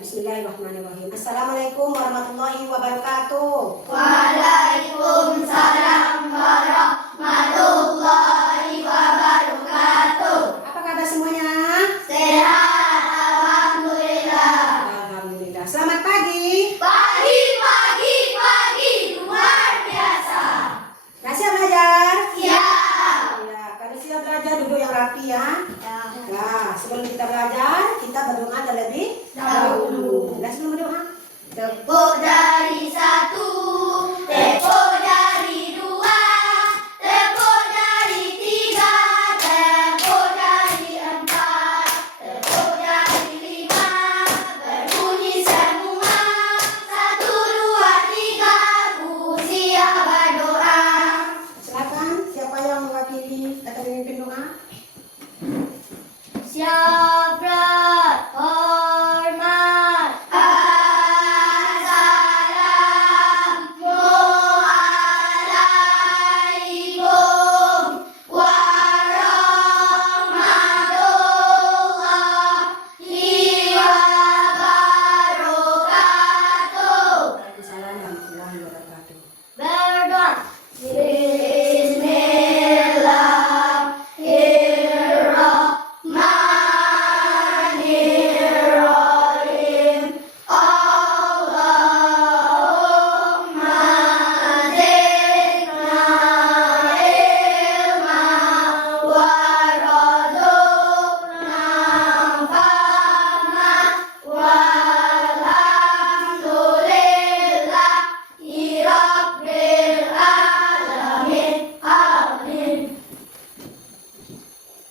Bismillahirrahmanirrahim. Assalamualaikum warahmatullahi wabarakatuh. Waalaikumsalam warahmatullahi wabarakatuh. Apa kabar semuanya? Sehat, alhamdulillah. Alhamdulillah. Selamat pagi. Pagi, luar biasa. Nah, siap belajar? Siap. Ya, kalau siap belajar duduk yang rapi ya. Nah, sebelum kita belajar, kita berdoa terlebih dahulu. Nah, sebelum berdoa, Tepuk dari satu, tepuk dari dua, tepuk dari tiga, tepuk dari empat, tepuk dari lima, berbunyi semua. Satu, dua, tiga, ku siap berdoa. silakan siapa yang mewakili atau memimpin doa? Siap berhormat. Assalamualaikum warahmatullahi wabarakatuh. Waalaikumsalam warahmatullahi wabarakatuh. Berdoa. Bismillahirrahmanirrahim. Allahumma zidna ilma warzuqna fahma walhamdulillahi rabbil alamin. Amin.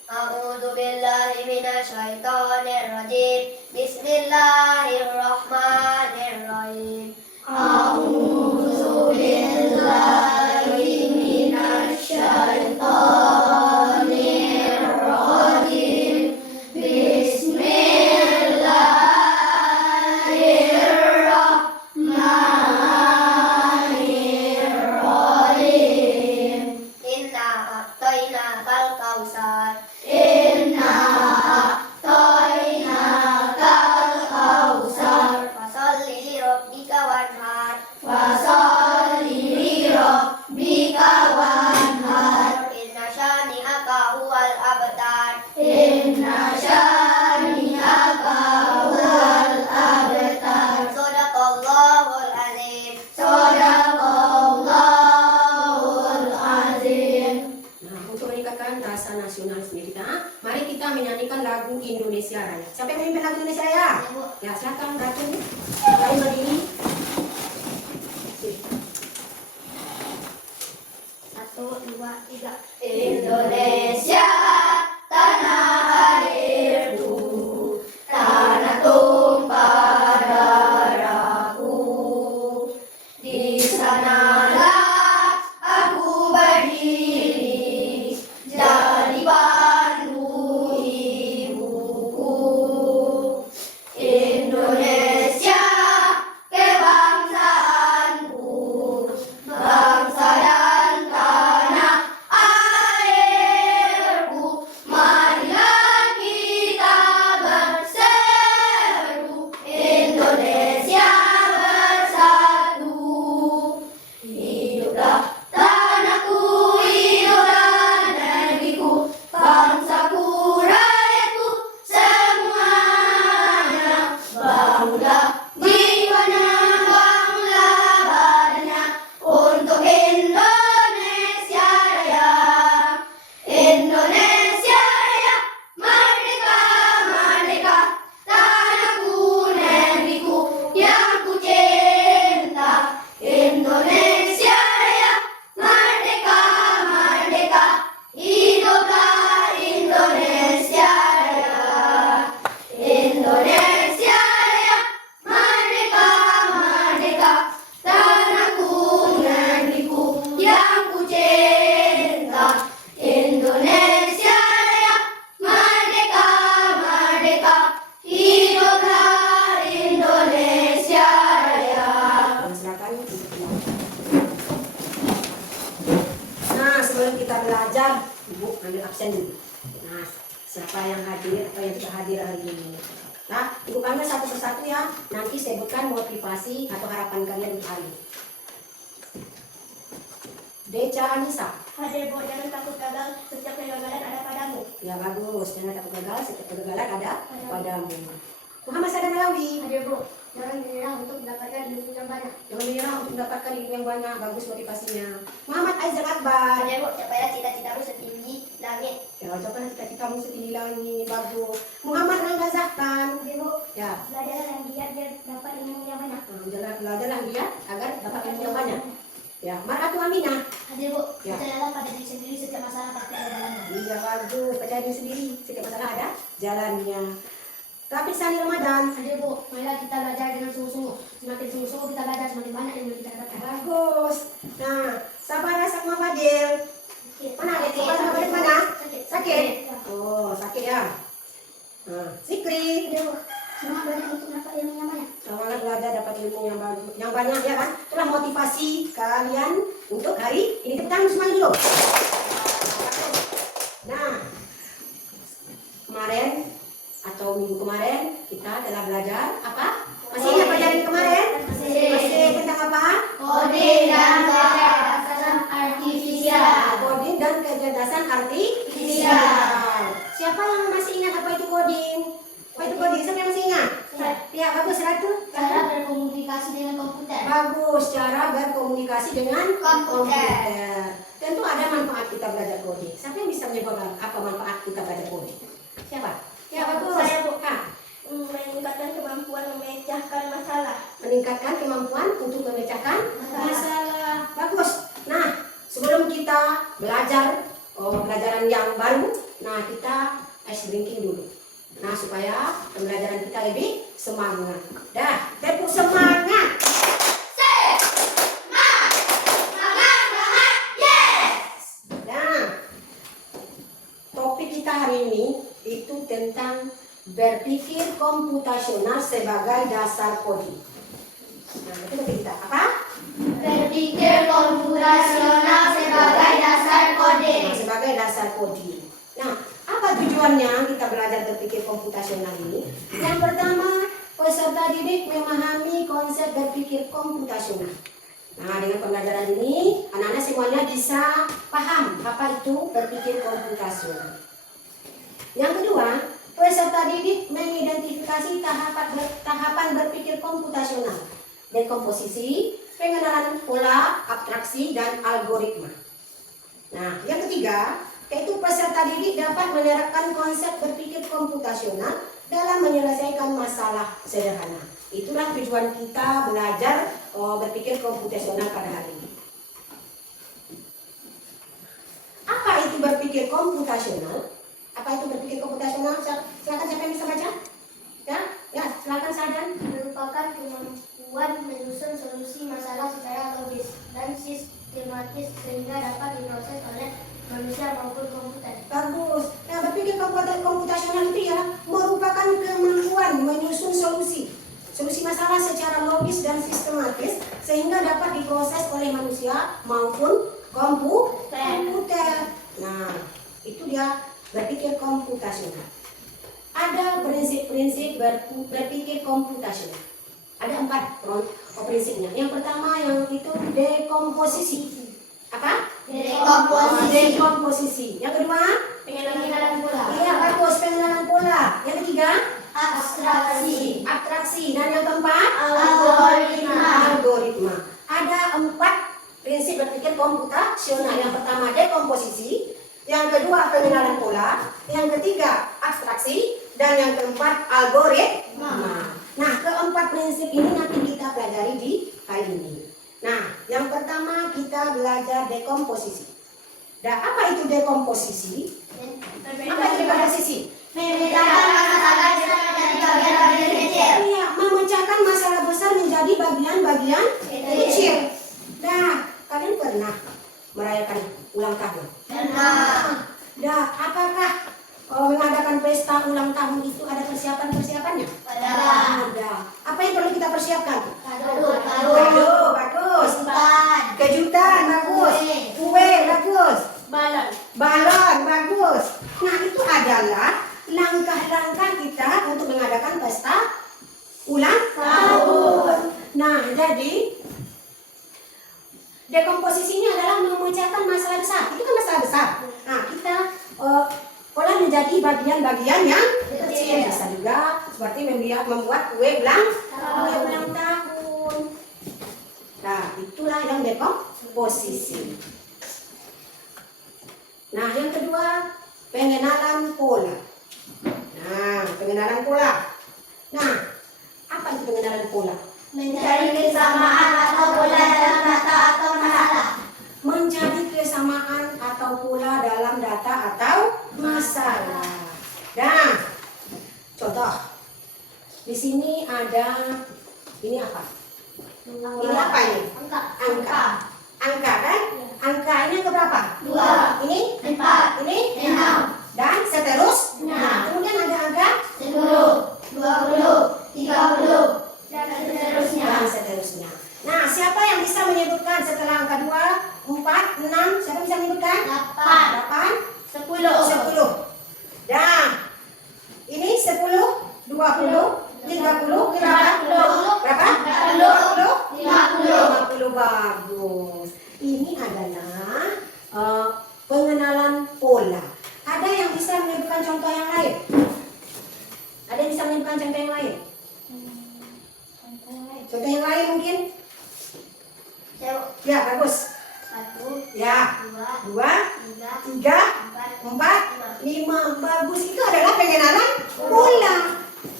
A'udzu billahi minasyaitonir rajim. Bismillahirrahmanirrahim. A'udzu billahi minasyaitonir rajim. Bismillahirrahmanirrahim. Inna a'tainakal kautsar. Inna a'tainakal kautsar. Fasholli li rabbika wanhar. Fasholli li rabbika wanhar. Inna syani'aka huwal abtar. Inna syani'aka huwal abtar. Shadaqallahul azim. Shadaqallahul azim. Nah, untuk meningkatkan rasa nasionalisme kita, mari kita menyanyikan lagu Indonesia Raya. Siapa yang memimpin lagu Indonesia Raya? Ya, silakan Ratu. Mulai berdiri. Satu, dua, tiga. Indonesia, tanah airku, tanah tumpah darahku. Di sanalah aku berdiri, jadi pandu ibuku. Indonesia, kebangsaanku, bangsa dan tanah airku. Marilah kita berseru, Indonesia bersatu. Hiduplah tanahku, hiduplah negeriku, bangsaku, rakyatku semuanya. Bangunlah jiwanya, bangunlah badannya untuk Indonesia Raya. Indonesia Raya, merdeka, merdeka, tanahku, negeriku yang ku cinta. Indonesia Raya, merdeka, merdeka, hiduplah Indonesia Raya. Indonesia Raya, merdeka, merdeka, tanahku, negeriku yang ku cinta. Indonesia Raya, merdeka, merdeka, hiduplah Indonesia Raya. Dan silakan untuk belajar. Nah, sebelum kita belajar, Ibu ambil absen dulu. Nah, siapa yang hadir atau yang tidak hadir hari ini? Nah, Ibu panggil satu persatu ya. Nanti sebutkan motivasi atau harapan kalian di hari ini. Deca Anissa. Hadir Bu, jangan takut gagal, setiap kegagalan ada padamu. Ya bagus, jangan takut gagal, setiap kegagalan ada padamu. Muhammad Sadar Malawi. Hadir Bu, jangan menyerah untuk mendapatkan ilmu yang banyak. Jangan menyerah untuk mendapatkan ilmu yang banyak, bagus motivasinya. Muhammad Aizal Akbar. Hadir Bu, capailah cita-citamu setinggi langit. Ya, ucapkan cita-citamu setinggi langit, bagus. Muhammad Rangga Zahkan. Hadir Bu, Ya, belajarlah yang giat biar dapat ilmu yang banyak. belajarlah dia agar dapat ilmu yang banyak. Ya, Maratu Aminah. Hadir Bu, Ya. percayalah pada diri sendiri, setiap masalah pasti ada jalannya. Iya bagus, percaya diri sendiri, setiap masalah ada jalannya. Rafiq Sani Ramadan. Hadir Bu, marilah kita belajar dengan sungguh-sungguh. Semakin sungguh-sungguh kita belajar, semakin banyak ilmu yang kita dapatkan. Bagus. Nah, Sabara Sakma Fadil. Mana adik? Sabara Sakma Fadil mana? Sakit? Oh, sakit ya. Nah, Sikri. Hadir Bu, semangat belajar untuk dapat ilmu yang banyak. Semangat belajar dapat ilmu yang bagus, yang banyak ya kan? Itulah motivasi kalian untuk hari ini. Tepuk tangan semuanya dulu. Nah, kemarin atau minggu kemarin kita telah belajar apa? Masih ingat pelajaran kemarin? Masih tentang apa? Coding dan kecerdasan artifisial. Coding dan kecerdasan artifisial. Siapa yang masih ingat apa itu coding? Apa itu coding? Siapa yang masih ingat? Ya, bagus. Ratu. Cara berkomunikasi dengan komputer. Bagus, cara berkomunikasi dengan Komputer. Tentu ada manfaat kita belajar coding. Siapa yang bisa menyebutkan apa manfaat kita belajar coding? Siapa? Ya, bagus. Saya, Bu. Kak, Meningkatkan kemampuan memecahkan masalah. meningkatkan kemampuan untuk memecahkan Masalah. masalah. Bagus. Nah, sebelum kita belajar pelajaran yang baru, nah kita ice drinking dulu. Nah, supaya pembelajaran kita lebih semangat. Dah, tepuk semangat. Nah, topik kita hari ini itu tentang berpikir komputasional sebagai dasar coding. Nah, itu topik kita. Apa? Berpikir komputasional sebagai dasar coding. Nah, sebagai dasar coding. Nah, apa tujuannya kita belajar berpikir komputasional ini? Yang pertama, peserta didik memahami konsep berpikir komputasional. Nah, dengan pembelajaran ini, anak-anak semuanya bisa paham apa itu berpikir komputasional. Yang kedua, peserta didik mengidentifikasi tahapan berpikir komputasional, dekomposisi, pengenalan pola, abstraksi, dan algoritma. Nah, yang ketiga, yaitu peserta didik dapat menerapkan konsep berpikir komputasional dalam menyelesaikan masalah sederhana. Itulah tujuan kita belajar berpikir komputasional pada hari ini. Apa itu berpikir komputasional? Apa itu berpikir komputasional? Silakan siapa yang bisa baca? Ya, silakan Sadan. Merupakan kemampuan menyusun solusi masalah secara logis dan sistematis sehingga dapat diproses oleh manusia maupun komputer. Bagus. Nah, berpikir komputasional itu ya merupakan kemampuan menyusun solusi masalah secara logis dan sistematis sehingga dapat diproses oleh manusia maupun komputer. Nah, itu dia berpikir komputasional. Ada prinsip-prinsip berpikir komputasional. Ada 4 prinsipnya. Yang pertama yang itu dekomposisi. Apa? Dekomposisi. Yang kedua? Pengenalan pola. Iya, bagus, pengenalan pola. Yang ketiga? Abstraksi. Abstraksi. Dan yang keempat? Algoritma. Ada 4 prinsip berpikir komputasional. Yang pertama dekomposisi, yang kedua pengenalan pola, yang ketiga abstraksi, dan yang keempat algoritma. Nah, keempat prinsip ini nanti kita pelajari di hari ini. Nah, yang pertama kita belajar dekomposisi. Dan apa itu dekomposisi? Apa itu dekomposisi? Memecahkan masalah besar menjadi bagian-bagian kecil. Iya, memecahkan masalah besar menjadi bagian-bagian kecil. Nah, kalian pernah merayakan ulang tahun? Nah, apakah mengadakan pesta ulang tahun itu ada persiapannya? Ada. Apa yang perlu kita persiapkan? Kado, bagus. Kejutan, bagus. Kue, bagus. Balon, bagus. Nah, itu adalah langkah-langkah kita untuk mengadakan pesta jadi dekomposisinya adalah memecahkan masalah besar. Itu kan masalah besar. Nah, kita olah menjadi bagian-bagian yang kecil. Bisa juga seperti membuat kue ulang tahun. Nah, itulah yang dekomposisi. Nah, yang kedua, pengenalan pola. Nah, pengenalan pola. Nah, apa itu pengenalan pola? Mencari kesamaan atau pola dalam data atau masalah. Mencari kesamaan atau pola dalam data atau masalah. Nah, contoh. Di sini ada ini apa? Ini apa ini? Angka. Angka kan? Angkanya keberapa? 2, Ini 4, ini 6, dan seterusnya. Nah. Kemudian ada angka 10, 20, 30, dan seterusnya. dan seterusnya. Nah, siapa yang bisa menyebutkan setelah angka 2, 4, 6? Siapa bisa menyebutkan? 8, 8, 10, 10. Dan ini 10, 20, 30, berapa? 40, 50. Bagus. Ini adalah pengenalan pola. Ada yang bisa menyebutkan contoh yang lain? Ada yang bisa menyebutkan contoh yang lain? Contoh yang lain mungkin? Ya, bagus. 1, Ya, 2, 2, 3, 3, 4, 4, 5. Bagus. Itu adalah pengenalan pola.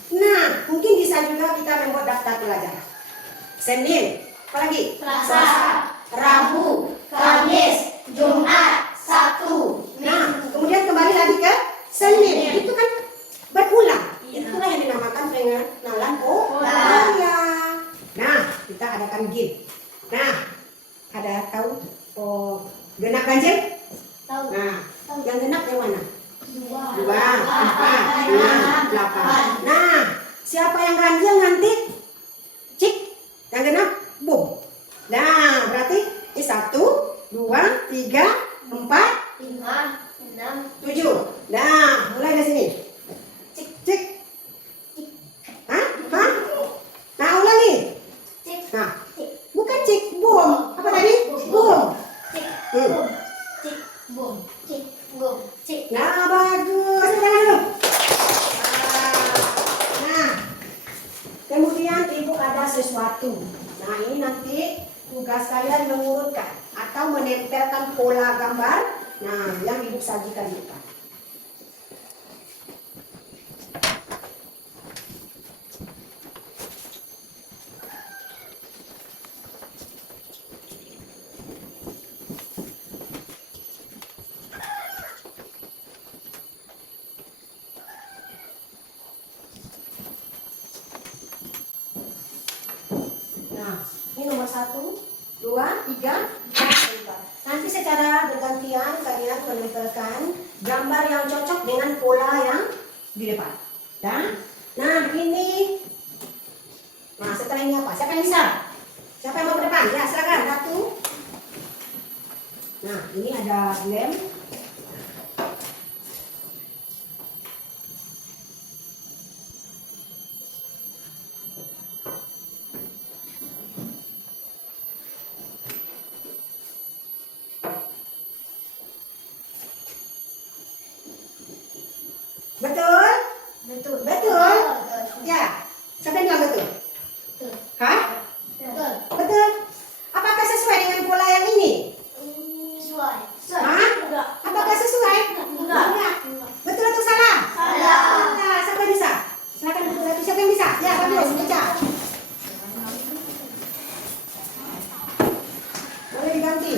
Nah, mungkin bisa juga kita membuat daftar pelajaran. Senin, apalagi? Selasa, Rabu, Kamis, Jumat, Sabtu, Nah, kemudian kembali lagi ke Senin. Itu kan berulang. Itulah yang dinamakan pengenalan pola. Nah, kita adakan game. Nah, ada tahu genap ganjil? Tahu. Nah, yang genap yang mana? 2, 2, 4, 6, 8. Nah, siapa yang ganjil nanti? Cik. Yang genap? Bum. Nah, berarti ini 1, 2, 3, 4, 5, 6, 7. Nah, mulai dari sini. Cik, cik. Hah? Hah? Nah, ulangi. cik, Nah, cik, bukan cik, bum. Apa tadi? Bum. cik, Hmm. bum, cik, bum, cik, bum, cik. Nah, bagus. Tangan dulu. Nah, kemudian ibu ada sesuatu. Nah, ini nanti tugas kalian mengurutkan atau menempelkan pola gambar. Nah, yang ibu sajikan di depan. Nah, ini nomor 1, 2, 3, 4. Nanti secara bergantian kalian menempelkan gambar yang cocok dengan pola yang di depan. Ya? Nah, begini. Nah, setelah ini apa? Siapa yang bisa? Siapa yang mau ke depan? Ya, silakan. 1. Nah, ini ada lem. Betul? Betul. Betul? Ya. Siapa yang bilang betul? Betul. Hah? Betul. Betul? Apakah sesuai dengan pola yang ini? Sesuai. Hah? Enggak. Apakah sesuai? Enggak. Betul atau salah? Salah. Nah, siapa yang bisa? Silakan buku satu. Siapa yang bisa? Ya, bagus. Baca. Boleh diganti.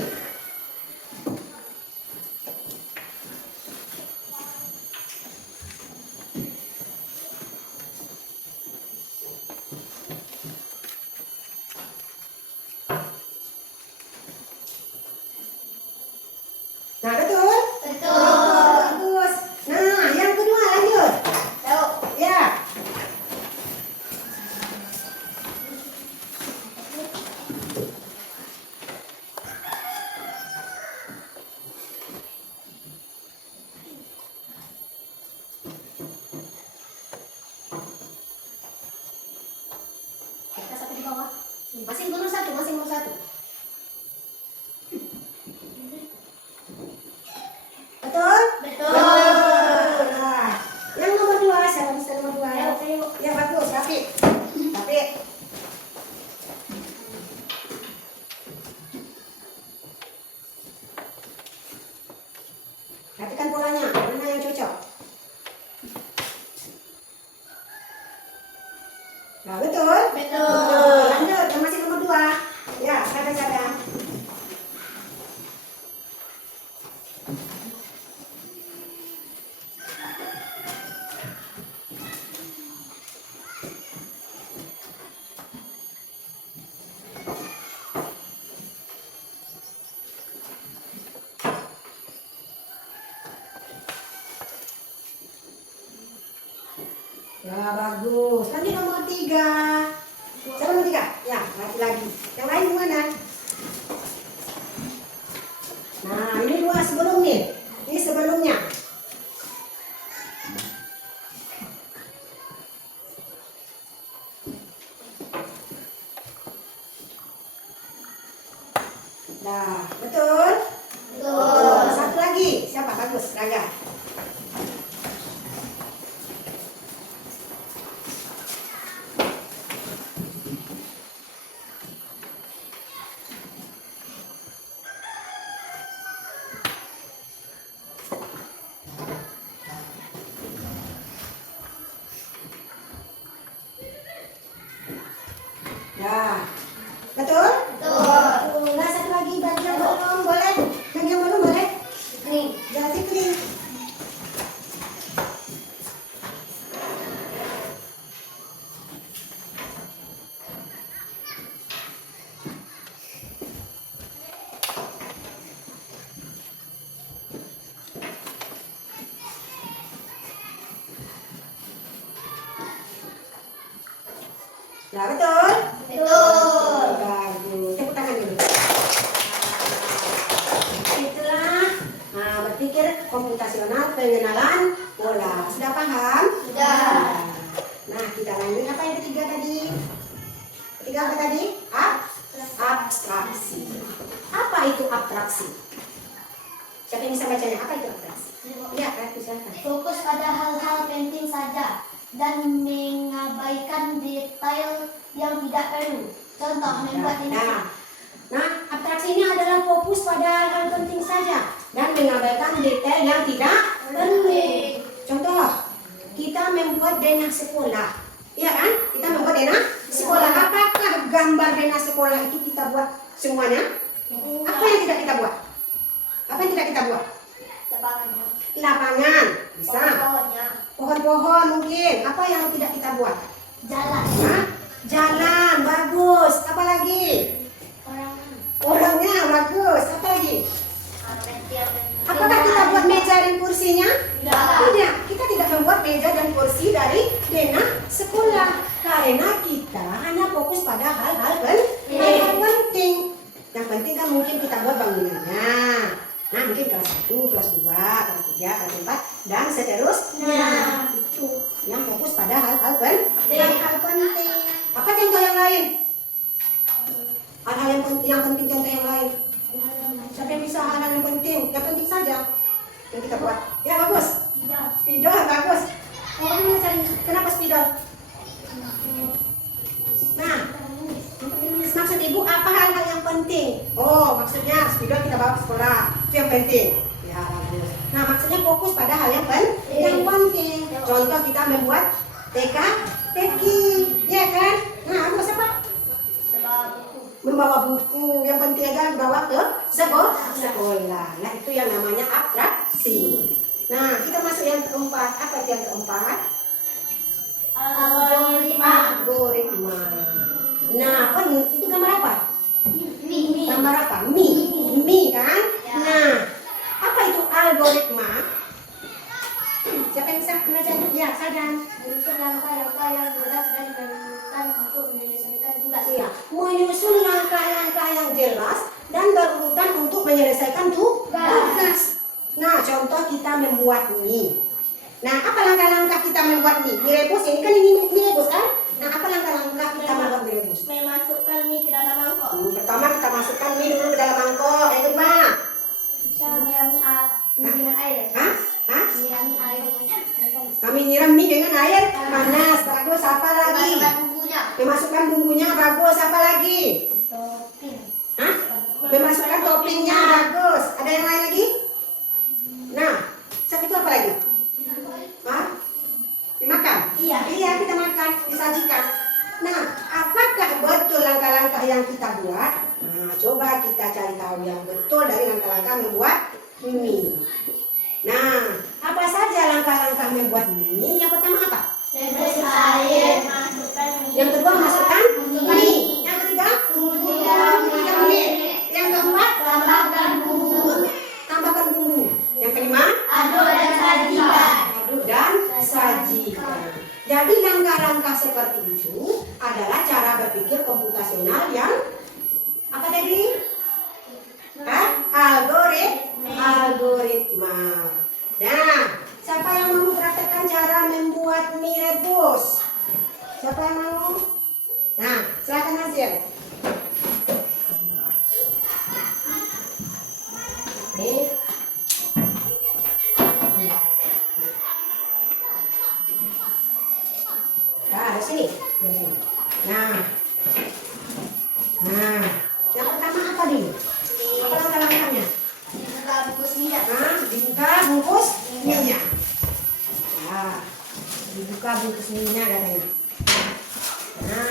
Nah, betul? Betul. Bagus. Nah, yang kedua lanjut. Tahu. Ya. Kita satu di bawah. Masih nomor satu, masih nomor satu. Betul? Betul. Nah, yang nomor dua, siapa bisa nomor dua? Ya bagus, tapi. Perhatikan polanya, mana yang cocok? Nah, betul? Betul. Lanjut, yang masih nomor dua. Ya, sadar. Ya, bagus. Lanjut nomor tiga. Siapa nomor tiga? Ya, lagi. Yang lain gimana? Nah, ini dua sebelum nih. Ini sebelumnya. Nah, betul? Betul. Satu lagi. Siapa? Bagus, Raga. Ya, betul? Betul. Nah, satu lagi bagi yang belum boleh. Bagi yang belum boleh. Nih. Jadi kering. Nah, betul? Betul. Bagus. Tepuk tangan dulu. Itulah berpikir komputasional pengenalan pola. Sudah paham? Sudah. Nah, kita lanjut. Apa yang ketiga tadi? Ketiga apa tadi? Abstraksi. Apa itu abstraksi? Siapa yang bisa bacanya? Apa itu abstraksi? Ya, Ratu, silakan. Fokus pada hal-hal penting saja dan mengabaikan detail yang tidak perlu. Contoh membuat ini. Nah, abstraksi ini adalah fokus pada hal penting saja dan mengabaikan detail yang tidak penting. Contoh, kita membuat denah sekolah, iya kan? Kita membuat denah sekolah. Apakah gambar denah sekolah itu kita buat semuanya? Apa yang tidak kita buat? Apa yang tidak kita buat? Lapangan, bisa. Pohonnya. Pohon-pohon mungkin. Apa yang tidak kita buat? Jalan. Hah? Jalan, bagus. Apa lagi? Orangnya, bagus. Apa lagi? Apakah kita buat meja dan kursinya? Tidak. Kita tidak membuat meja dan kursi dari denah sekolah karena kita hanya fokus pada hal-hal penting. Yang penting kan mungkin kita buat bangunannya. Nah, mungkin kelas 1, kelas 2, kelas 3, kelas 4 dan seterusnya. Itu yang fokus pada hal-hal penting. Apa contoh yang lain? Hal-hal yang penting contoh yang lain. Siapa yang bisa hal-hal yang penting? Yang penting saja yang kita buat. Ya, bagus. Spidol, bagus. Kenapa spidol? Nah, maksud ibu apa hal-hal yang penting? Oh, maksudnya spidol kita bawa ke sekolah. Itu yang penting. Ya, bagus. Nah, maksudnya fokus pada hal yang penting. Contoh kita membuat teka-teki, ya kan? Nah, bagus apa? Membawa buku, yang penting aja dibawa ke sekolah. Nah, itu yang namanya abstraksi. Nah, kita masuk yang keempat. Apa itu yang keempat? Algoritma. Nah, itu gambar apa? Mi. Gambar apa? Mi kan? Nah, apa itu algoritma? Siapa yang bisa belajar? Ya, Sadan. Menyusun langkah-langkah yang jelas dan berurutan untuk menyelesaikan tugas. Iya, menyusun langkah-langkah yang jelas dan berurutan untuk menyelesaikan tugas. Nah, contoh kita membuat mie. Nah, apa langkah-langkah kita membuat mie? Mie rebus, ini kan ini mie rebus kan? Nah, apa langkah-langkah kita membuat mie rebus? Memasukkan mie ke dalam mangkok. Pertama kita masukkan mie dulu ke dalam mangkok. Yang kedua, Dengan air. hah? Hah? Nyirami air. Kami nyiram mie dengan air panas. Bagus. Apa lagi? Bumbunya. Memasukkan bumbunya. Bagus. Apa lagi? Topping. Hah? Memasukkan toppingnya. Bagus. Ada yang lain lagi? Nah, saat itu apa lagi? Hah? Dimakan? Iya. Iya, kita makan, disajikan. Nah, apakah betul langkah-langkah yang kita buat? Nah, coba kita cari tahu yang betul dari langkah-langkah membuat mie. Nah, apa saja langkah-langkah membuat mie? Yang pertama apa? Rebus air. Masukkan mie. Yang kedua masukkan mie. Yang ketiga? Tunggu 3 menit. Yang keempat? Tambahkan bumbu. Tambahkan bumbu. Yang kelima? Aduk dan sajikan. Aduk dan sajikan. Jadi langkah-langkah seperti itu adalah cara berpikir komputasional yang apa tadi? Hah? Algoritma. Nah, siapa yang mau mempraktekkan cara membuat mie rebus? Siapa yang mau? Nah, silakan Nasir. Nih. Nah, dari sini. Nah. Nah, yang pertama apa nih? Apa langkah-langkahnya? Dibuka bungkus minyak. Nah, dibuka bungkus minyak. Nah, dibuka bungkus minyak katanya. Nah,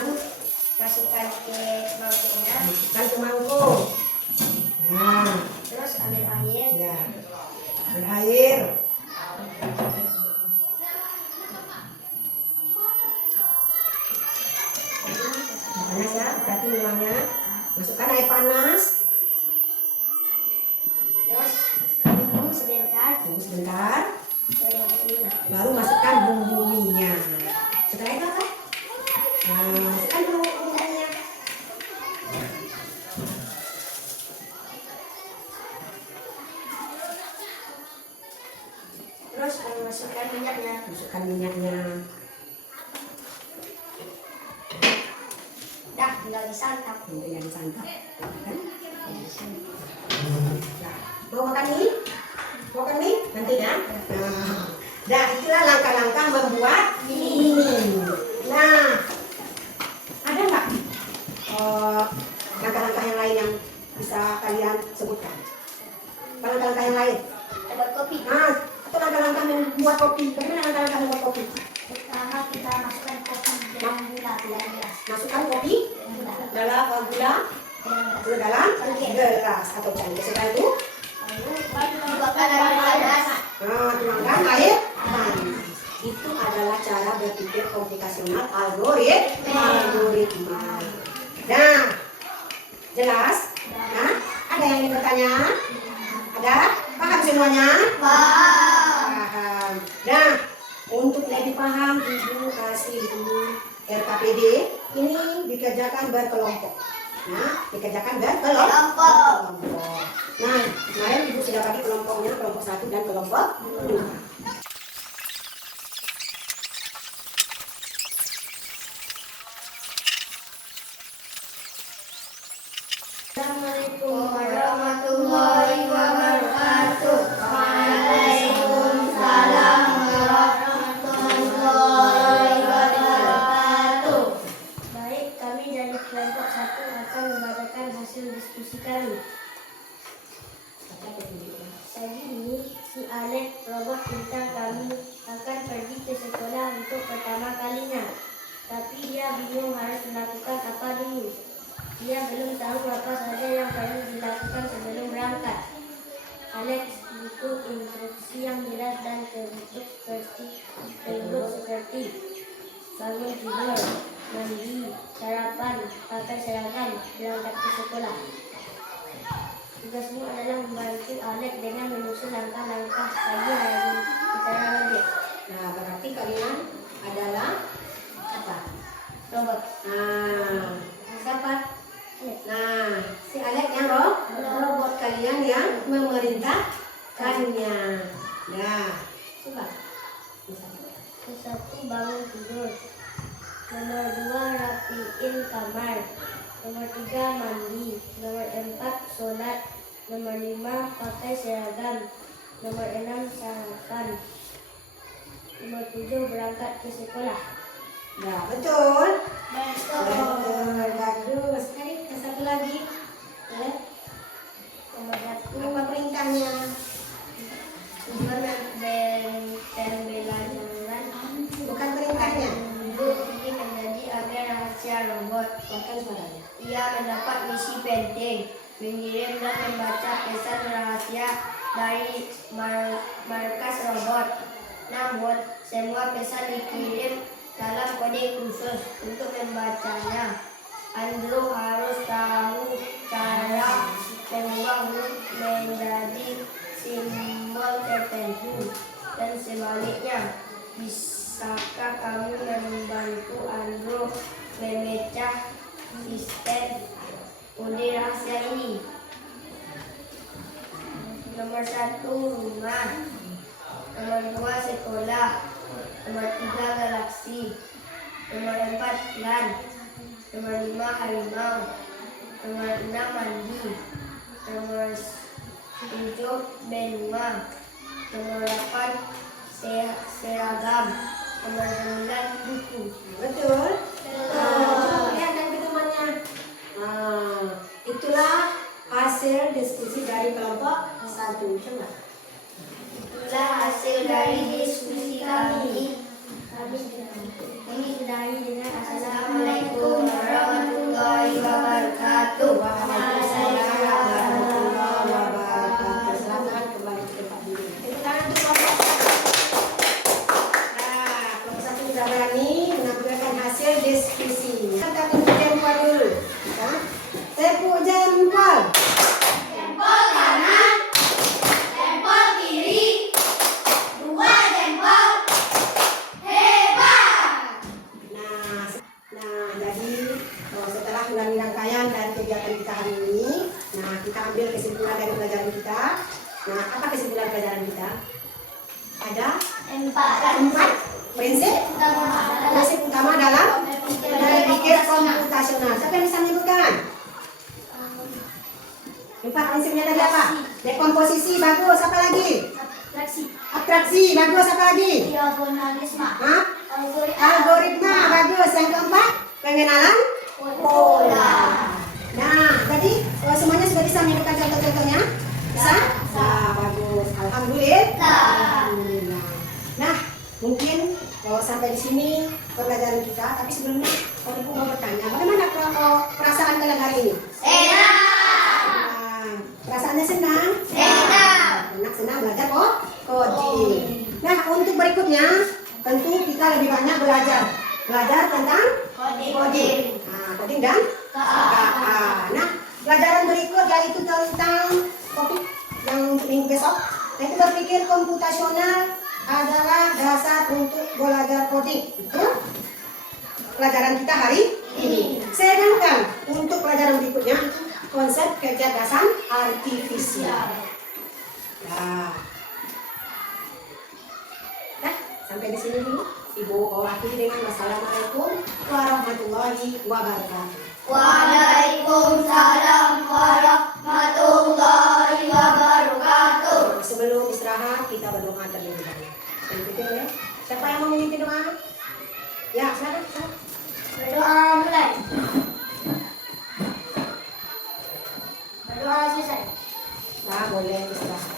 Masukkan ke mangkoknya. masukkan ke mangkok. Nah, Terus ambil air. ya. Berair. Panas ya, berarti minumnya. Masukkan air panas. Terus minum sebentar. Tunggu sebentar. Baru Baru masukkan bumbu mie-nya. Setelah itu apa? Nah, masukkan dulu bumbunya. Terus masukkan minyaknya. Masukkan minyaknya. Dah, tinggal disantap. Kemudian disantap. Kan? Nah, mau makan mie? Mau makan mie? Nanti ya. Nah, itulah langkah-langkah membuat mie. Nah, ada nggak langkah-langkah yang lain yang bisa kalian sebutkan? Apa langkah-langkah yang lain? Buat kopi. Nah, atau langkah-langkah membuat kopi. Bagaimana langkah-langkah membuat kopi? Pertama kita masukkan kopi dalam gula gelas. Masukkan kopi Gula. dalam gula dalam gelas atau cangkir. Setelah itu, Lalu tuangkan air panas. tuangkan air panas. Itu adalah cara berpikir komputasional algoritma. Nah, jelas? Nah, ada yang ingin bertanya? Ada? Paham semuanya? Paham. Nah, untuk lebih paham, Ibu kasih dulu RKPD. Ini dikerjakan berkelompok. Nah, dikerjakan berkelompok. Nah, kemarin Ibu sudah bagi kelompoknya, kelompok 1 dan kelompok 2. Assalamualaikum warahmatullahi wabarakatuh. Waalaikumsalam warahmatullahi wabarakatuh. Baik, kami dari kelompok 1 akan membacakan hasil diskusi kami. Pagi ini, si Alex, robot pintar kami, akan pergi ke sekolah untuk pertama kalinya. Tapi dia bingung harus melakukan apa dulu. Dia belum tahu apa saja yang perlu dilakukan sebelum berangkat. Alex butuh instruksi yang jelas dan terbentuk seperti bangun tidur, mandi, sarapan, pakai seragam, berangkat ke sekolah. Tugasmu adalah membantu Alex dengan menyusun langkah-langkah pagi hari secara logik. Nah, berarti kalian adalah apa? Robot. Nah, siapa? Nah, si Alex yang robot kalian yang memerintahkannya. Nah, coba. Satu, bangun tidur. Nomor 2, rapiin kamar. Nomor 3, mandi. Nomor 4, sholat. Nomor 5, pakai seragam. Nomor 6, sarapan. Nomor 7, berangkat ke sekolah. Ya, betul. Betul. Bagus. Sekali, satu lagi. Nomor 1, Apa perintahnya? tujuan pembelajaran Bukan perintahnya. untuk ini menjadi agen rahasia robot. Bukan suaranya. Ia mendapat misi penting, mengirim dan membaca pesan rahasia dari markas robot. Namun, semua pesan dikirim dalam kode khusus. Untuk membacanya, Andrew harus tahu cara mengubah huruf menjadi simbol tertentu dan sebaliknya. Bisakah kamu membantu Andrew memecah sistem kode rahasia ini? Nomor 1, rumah. Nomor 2, sekolah. Nomor 3, galaksi. Nomor 4, lan. Nomor 5, harimau. Nomor 6, mandi. Nomor 7, benua. Nomor 8, seragam. Nomor 9, buku. Betul. Coba lihat dan temannya. Nah, itulah hasil diskusi dari kelompok 1. Coba. Itulah hasil dari diskusi kami. Kami sudahi dengan Assalamualaikum warahmatullahi wabarakatuh. Waalaikumsalam warahmatullahi wabarakatuh. Selamat kembali ke tempat dulu. Tepuk tangan untuk kelompok 1. Nah, kelompok 1 sudah berani menampilkan hasil diskusi. Kita tepuk jempol dulu. Ya. Tepuk jempol. Jempol kanan, jempol kiri, 2 jempol, hebat! Nah, jadi setelah mengalami rangkaian dari kegiatan kita hari ini, nah kita ambil kesimpulan dari pelajaran kita. Nah, apa kesimpulan pelajaran kita? Ada 4 prinsip utama dalam berpikir komputasional. Siapa yang bisa menyebutkan? 4 prinsipnya tadi apa? Dekomposisi, bagus. Apa lagi? Atraksi, bagus. Apa lagi? Diagonalisme, Hah? Algoritma, bagus. Yang keempat, pengenalan pola. Nah, tadi semuanya sudah bisa menyebutkan contoh-contohnya? Bisa? Nah, bagus. Alhamdulillah. Nah, mungkin kalau sampai di sini pembelajaran kita, tapi sebelumnya kalau Ibu mau bertanya, bagaimana perasaan kalian hari ini? Nah, perasaannya senang? Senang belajar coding. Nah, untuk berikutnya tentu kita lebih banyak belajar tentang coding. Nah, coding dan KA. Nah, pelajaran berikut yaitu tentang topik yang minggu besok, yaitu berpikir komputasional adalah dasar untuk belajar coding. Itu pelajaran kita hari ini. Sedangkan untuk pelajaran berikutnya itu konsep kecerdasan artifisial. Nah, sampai di sini dulu. Ibu akhiri dengan wassalamualaikum warahmatullahi wabarakatuh. Waalaikumsalam warahmatullahi wabarakatuh. Sebelum istirahat kita berdoa terlebih dahulu. Ya. Siapa yang mau memimpin doa? Ya, silakan. Berdoa mulai. Berdoa selesai. Nah, boleh istirahat.